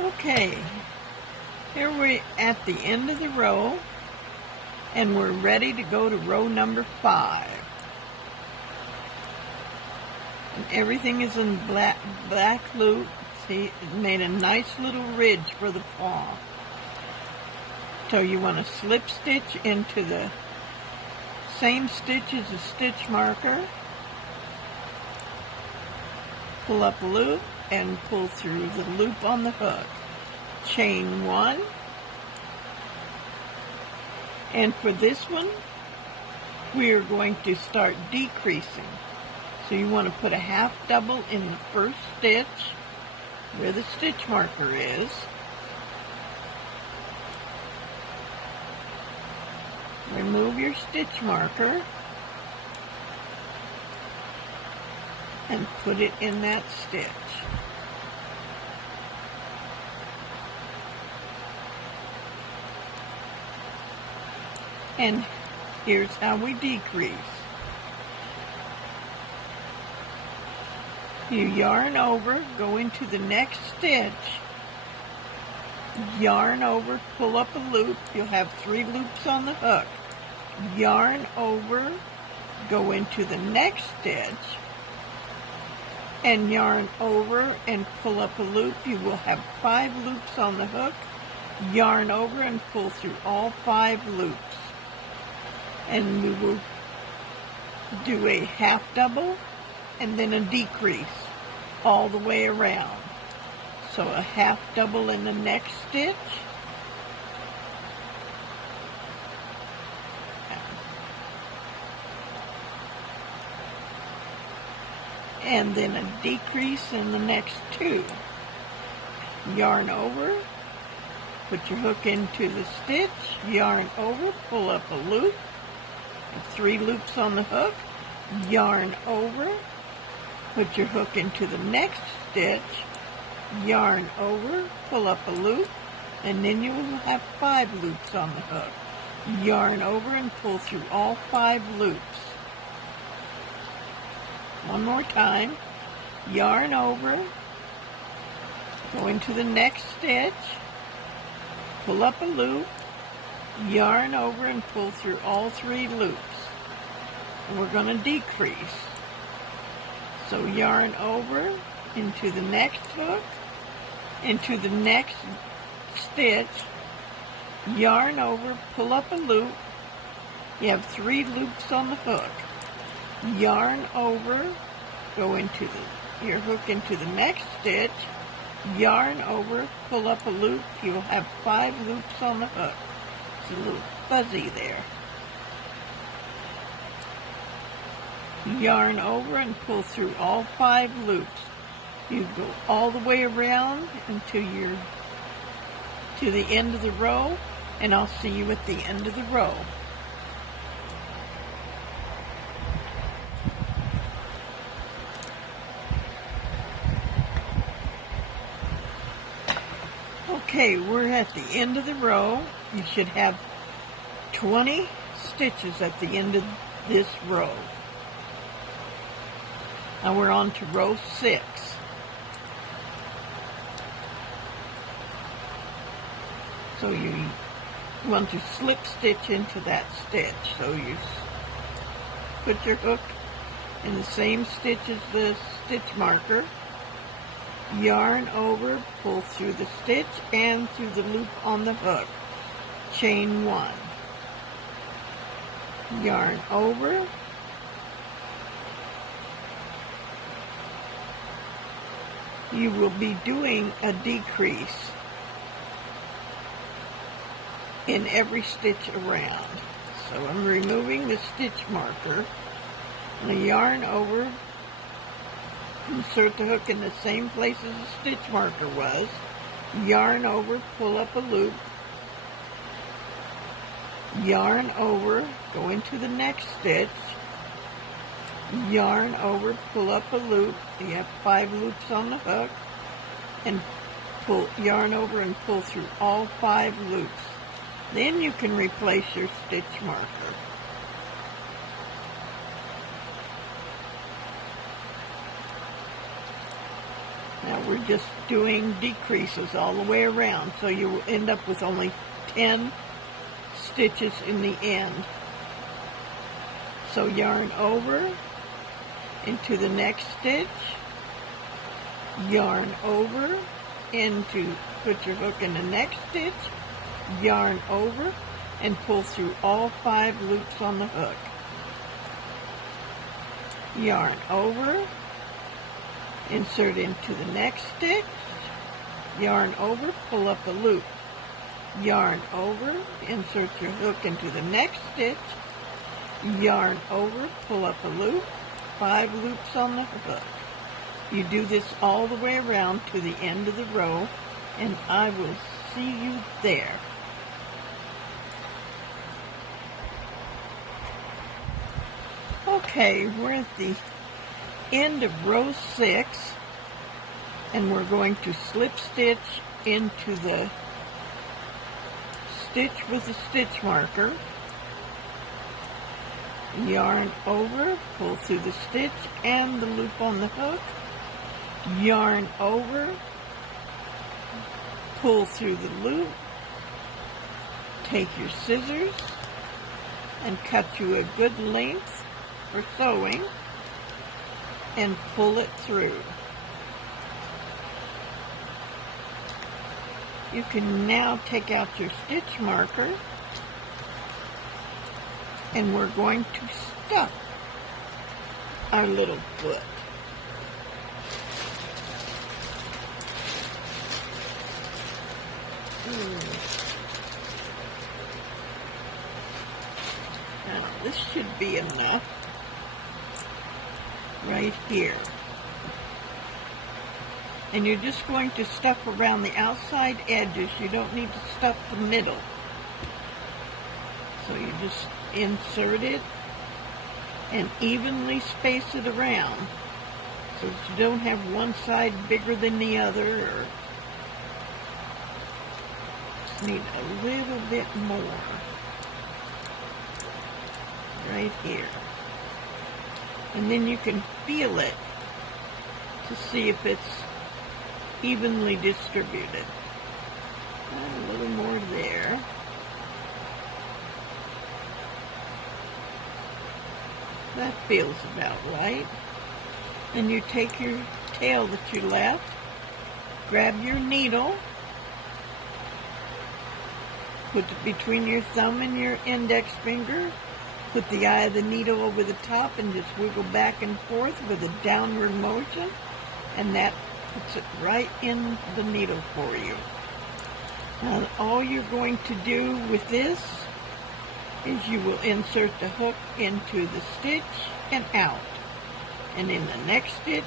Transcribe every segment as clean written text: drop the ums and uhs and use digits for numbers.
Okay, here we're at the end of the row, and we're ready to go to row number 5. And everything is in black loop. See, it made a nice little ridge for the paw. So you want to slip stitch into the same stitch as the stitch marker, pull up a loop, and pull through the loop on the hook. Chain 1. And for this one, we are going to start decreasing. So you want to put a half double in the first stitch where the stitch marker is. Remove your stitch marker and put it in that stitch. And here's how we decrease. You yarn over, go into the next stitch, yarn over, pull up a loop. You'll have 3 loops on the hook. Yarn over, go into the next stitch, and yarn over and pull up a loop. You will have 5 loops on the hook. Yarn over and pull through all 5 loops. And we will do a half double and then a decrease all the way around. So a half double in the next stitch, and then a decrease in the next 2. Yarn over, put your hook into the stitch, yarn over, pull up a loop, 3 loops on the hook, yarn over, put your hook into the next stitch, yarn over, pull up a loop, and then you will have 5 loops on the hook. Yarn over and pull through all 5 loops. One more time. Yarn over, go into the next stitch, pull up a loop, yarn over and pull through all 3 loops. And we're going to decrease. So yarn over into the next hook, into the next stitch, yarn over, pull up a loop. You have 3 loops on the hook. Yarn over, go into your hook into the next stitch, yarn over, pull up a loop. You'll have 5 loops on the hook. It's a little fuzzy there. Yarn over and pull through all 5 loops. You go all the way around until you're to the end of the row, and I'll see you at the end of the row. Okay, we're at the end of the row. You should have 20 stitches at the end of this row. Now we're on to row 6. So you want to slip stitch into that stitch. So you put your hook in the same stitch as the stitch marker, yarn over, pull through the stitch and through the loop on the hook. Chain 1. Yarn over, you will be doing a decrease in every stitch around. So I'm removing the stitch marker, and I yarn over, insert the hook in the same place as the stitch marker was, yarn over, pull up a loop, yarn over, go into the next stitch, yarn over, pull up a loop. You have 5 loops on the hook, and yarn over and pull through all 5 loops. Then you can replace your stitch marker. Now we're just doing decreases all the way around, so you will end up with only 10 stitches in the end. So yarn over into the next stitch, yarn over into, put your hook in the next stitch, yarn over, and pull through all 5 loops on the hook. Yarn over, insert into the next stitch, yarn over, pull up a loop, yarn over, insert your hook into the next stitch, yarn over, pull up a loop, 5 loops on the hook. You do this all the way around to the end of the row, and I will see you there. Okay, we're at the end of row 6, and we're going to slip stitch into the stitch with a stitch marker, yarn over, pull through the stitch and the loop on the hook, yarn over, pull through the loop, take your scissors and cut you a good length for sewing and pull it through. You can now take out your stitch marker, and we're going to stuff our little foot. Now this should be enough right here. And you're just going to stuff around the outside edges. You don't need to stuff the middle. So you just insert it and evenly space it around so that you don't have one side bigger than the other, or just need a little bit more right here. And then you can feel it to see if it's evenly distributed. A little more there. That feels about right. And you take your tail that you left, grab your needle, put it between your thumb and your index finger, put the eye of the needle over the top and just wiggle back and forth with a downward motion, and that puts it right in the needle for you. Now all you're going to do with this is you will insert the hook into the stitch and out, and in the next stitch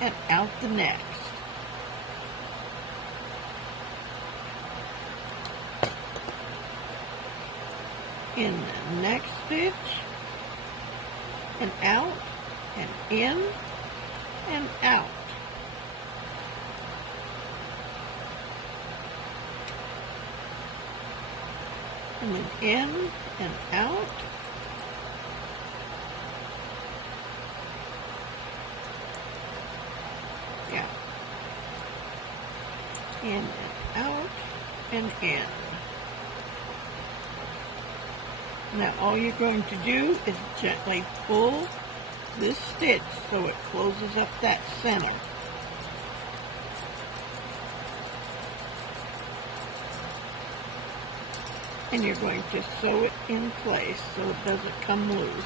and out the next. In the next stitch and out and in and out. And then in and out. Yeah. In and out and in. Now all you're going to do is gently pull this stitch so it closes up that center. And you're going to sew it in place so it doesn't come loose.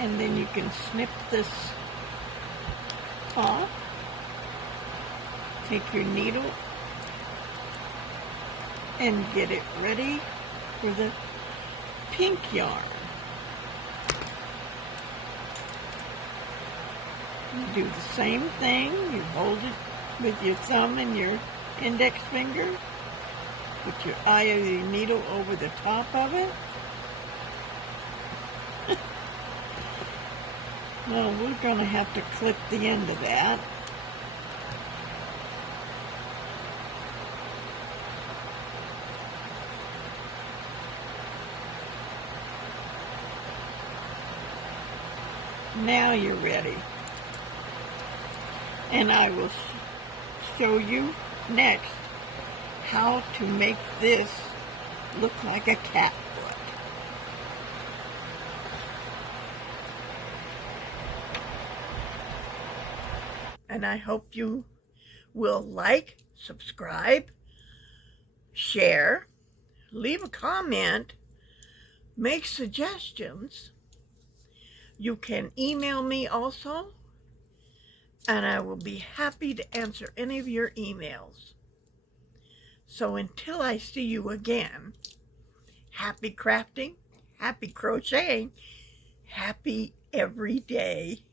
And then you can snip this off. Take your needle and get it ready for the pink yarn. You do the same thing. You hold it with your thumb and your index finger. Put your eye of your needle over the top of it. Well, we're going to have to clip the end of that. Now you're ready. And I will show you next how to make this look like a cat foot. And I hope you will like, subscribe, share, leave a comment, make suggestions. You can email me also, and I will be happy to answer any of your emails. So until I see you again, happy crafting, happy crocheting, happy every day.